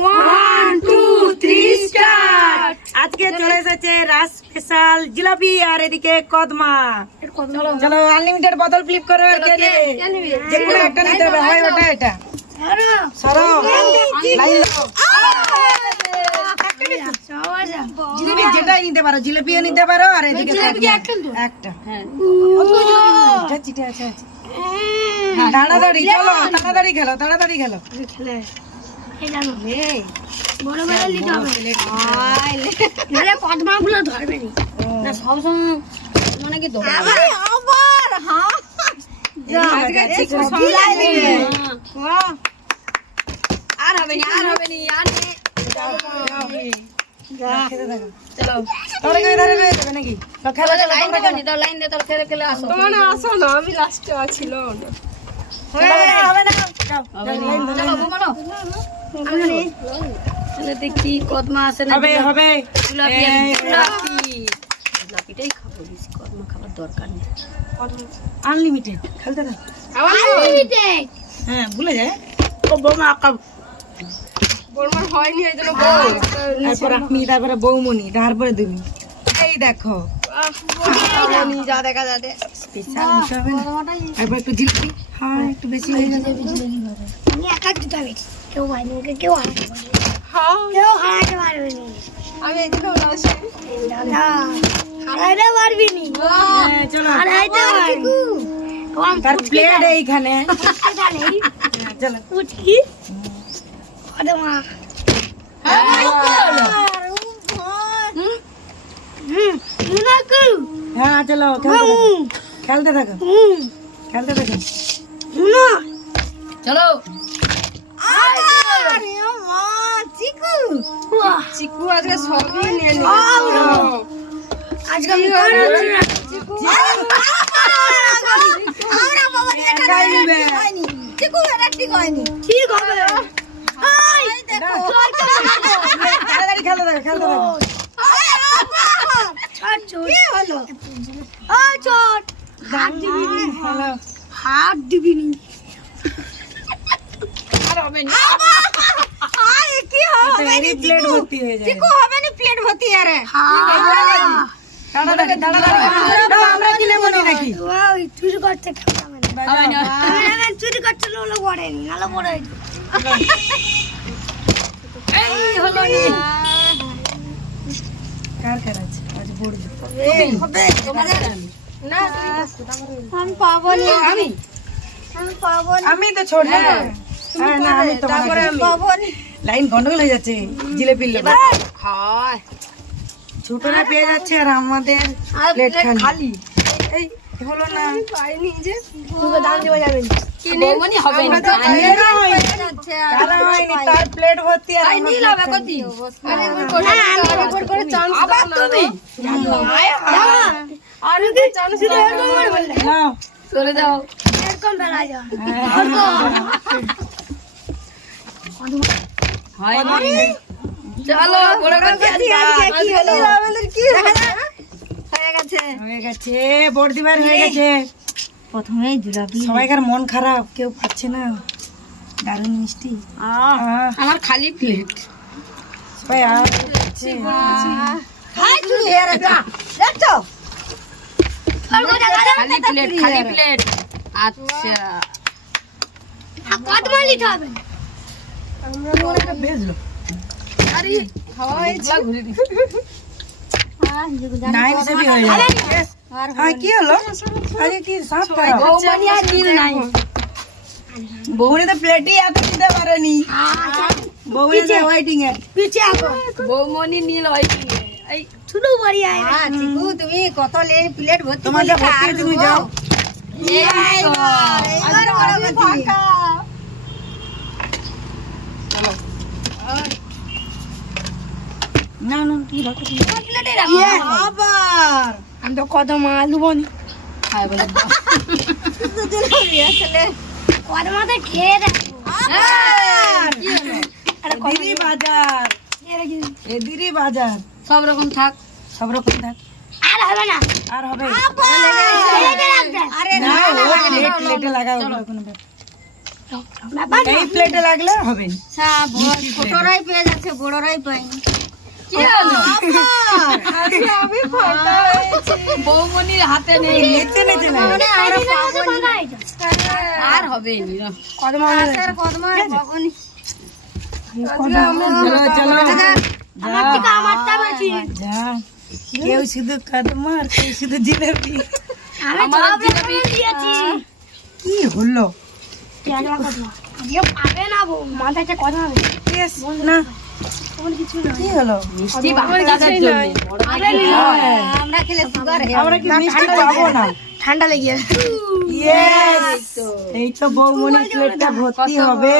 1 2 3 start. আজকে চলে এসেছে রাস স্পেশাল জিলাপি আর এদিকে কদমা। চলো আনলিমিটেড বোতল ফ্লিপ করো। আর কে নেবে? যে কোনো একটা নিতে হবে, হয় ওটা এটা সরো লাইন দাও। জিলাপি যেটাই নিতে পারো, জিলাপিও নিতে পারো আর এদিকে একটা চিটে আছে। তাড়াতাড়ি চলো, তাড়াতাড়ি খেলো, তাড়াতাড়ি খেলো। আর হবে না, আর হবে না, আর নেই। চলো নাকি লাইন দেবো নি, দাও লাইন দে, তোর খেলে খেলে আসো। তোমার আসো না, আমি লাস্টে ছিল না। চলো ঘুমানো। চলো দেখি কদমা আসে না। হবে হবে জিলাপি আর জিলাপি। জিলাপিটাই খাবো, বেশি কদমা খাবার দরকার নেই। আনলিমিটেড খেলতে থাক। হ্যাঁ ভুলে যায়। বর্মার হয়নি, এই জন্য তারপর আপনি, তারপরে বৌমনি, তারপরে তুমি। এই দেখো যা দেখা যাবে। স্পেশাল মিশা হবে না। তারপর একটু জিলাপি, হ্যাঁ একটু বেশি হয়ে যাবে। আমি এই জন্য বলছি হ্যাঁ চলো, তার প্লেট এইখানে। হ্যাঁ, চলো হ্যাঁ চলো খেলতে থাকো, খেলতে থাকো। চলো চিকু আজকে সবই নিয়ে নিল। একাই নেবে। তাড়াতাড়ি খেলতে থাকো, খেলতে থাকো। হ্যালো। এরই প্লেট ভর্তি হয়ে যাবে। তাড়াতাড়ি, তাড়াতাড়ি। দাও, আমরা কি নেবো নি নাকি? কার কার আছে? আজ বড় আমি তো ছোট না। হ্যাঁ না, আমি তো লাইন গন্ডগোল হয়ে যাচ্ছে জিলেপির লোক। ছোটরা পেয়ে যাচ্ছে আর আমাদের প্লেট খালি। এই হলো না। বৌমনি হবে না। এরা হয়নি, তারা হয়নি, তার প্লেট ভর্তি আর আমার নীল হবে কতি। আবার তুমি নাও। চলে যাও। হয়নি। চলো বড় করতে হয়ে গেছে, বড়দিবার হয়ে গেছে। প্রথমে জিলাপি। সবাইকার মন খারাপ, কেউ পাচ্ছে না। দারুণ মিষ্টি। আমার খালি প্লেট। সবাই আর খাচ্ছে। খালি প্লেট, খালি প্লেট। আচ্ছা এটা বেজলো। আরে হাওয়া হয়েছে, ঘুরে দি। নাইন সেভি হয়ে যাবে। হ্যাঁ কি হলো? আরে কি সাফ করো। বৌমনি আর নীল নাই। বউনে তো প্লেটই এত দিতে পারেনি। বউনে তো ওয়েটিং এ। বৌমনি নীল হয়নি। এই তুমি কত প্লেট ভর্তি তোমার যা ভর্তি হয়েছে তুমি যাও। না না তুমি রাখো তুমি। আবার আমি তো কত মাল বনি খাই বলে দিদি বাজার, এদিরি বাজার। সব রকম থাক। সব রকম থাক। আর হবে না। না ও প্লেটে লাগাও কোনো ব্যাপার। এই প্লেটে লাগলে হবে না। ছোটরাই পেয়ে যাচ্ছে, বড়রাই পাইনি। বৌমনির হাতে নেই, নেচে নেচে না আর হবে না। কদমার ভগনি। চলো চলো যা, কেউ শুধু কদমা আর কেউ শুধু জিলাপি। আমার জিলাপি কি হলো Yes, না কি হলো মিষ্টি বাচ্চাদের জন্য, বড়দের জন্য। আমরা খেলে সুগার আমরা কি মিষ্টি পাবো না? ঠান্ডা লেগে Yes! এই তো বৌমনি প্লেটটা ভর্তি হবে।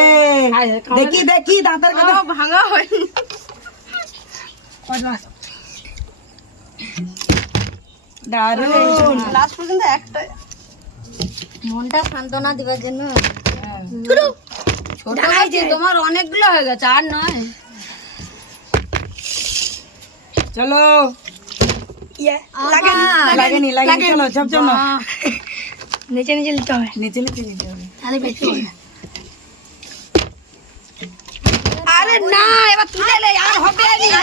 দেখি দেখি দাঁতের কথা ভাঙা হয়নি। দারুণ। লাস্ট পর্যন্ত একটা মনটা সান্ত্বনা দিবার জন্য ছোট আছে, তোমার অনেকগুলো হয়ে গেছে, আর নয়। চলো লাগেনি লাগেনি চলো সব চলো নিচে নিচে নিতে হবে, নিচে নিচে নিতে হবে। তাহলে বেশি হবে। আরে না, এবার তুলে নে, আর হবে না।